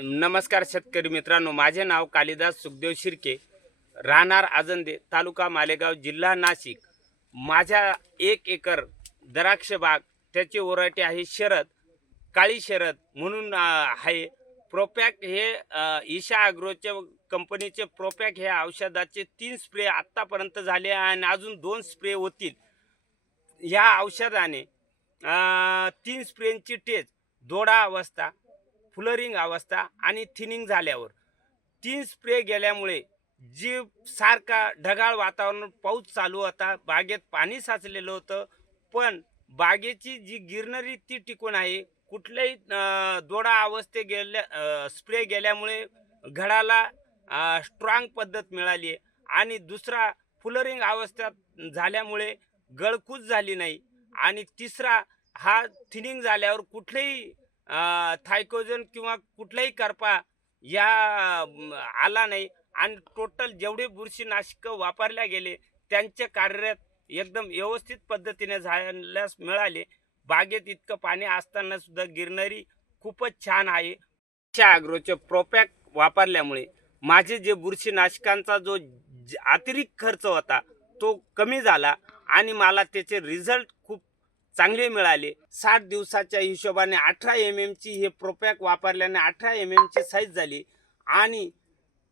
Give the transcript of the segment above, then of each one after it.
नमस्कार शेतकरी मित्रांनो, माझे नाव कालिदास सुखदेव शिर्के, राहणार आजंदे, तालुका मालेगाव, जिल्हा नाशिक. माझ्या 1 एकर द्राक्ष बाग, त्याची व्हरायटी आहे शरद, काळी शरद म्हणून आहे. प्रोपॅक हे ईशा ॲग्रोच्या कंपनीचे प्रोपॅक हे औषधाचे 3 स्प्रे आत्तापर्यंत झाले आणि अजून 2 स्प्रे होतील. ह्या औषधाने 3 स्प्रेंची टेज दोडा अवस्था, फ्लरिंग अवस्था आणि थिनिंग झाल्यावर 3 स्प्रे गेल्यामुळे जी सारखा ढगाळ वातावरण, पाऊस चालू होता, बागेत पाणी साचलेलं होतं, पण बागेची जी गिरनरी ती टिकून आहे. कुठल्याही दोडा अवस्थे स्प्रे गेल्यामुळे घडाला स्ट्रॉंग पद्धत मिळाली आहे. आणि दुसरा फ्लरिंग अवस्थेत झाल्यामुळे गळकूच झाली नाही. आणि तिसरा हा थिनिंग झाल्यावर कुठलेही थायकोजन किंवा कुठलाही करपा आला नाही. आणि टोटल जेवढे बुरशीनाशकं वापरल्या गेले त्यांचे कार्यरत एकदम व्यवस्थित पद्धतीने झाल्यास मिळाले. बागेत इतकं पाणी असताना सुद्धा गिरनरी खूपच छान आहे. ईशा ॲग्रोचे प्रोपॅक वापरल्यामुळे माझे जे बुरशीनाशकांचा जो अतिरिक्त खर्च होता तो कमी झाला आणि मला त्याचे रिझल्ट खूप चांगले मिळाले. 60 दिवसाच्या हिशोबाने 18 mm ची हे प्रोपॅक वापरल्याने 18 mm ची साईज झाली. आणि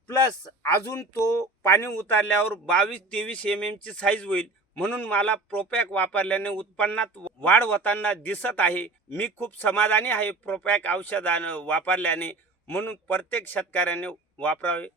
प्लस अजून तो पाणी उतारल्यावर 22-23 mm ची साईज होईल. म्हणून मला प्रोपॅक वापरल्याने उत्पन्नात वाढ होताना दिसत आहे. मी खूप समाधानी आहे प्रोपॅक औषधानं वापरल्याने. म्हणून प्रत्येक शेतकऱ्याने वापरावे.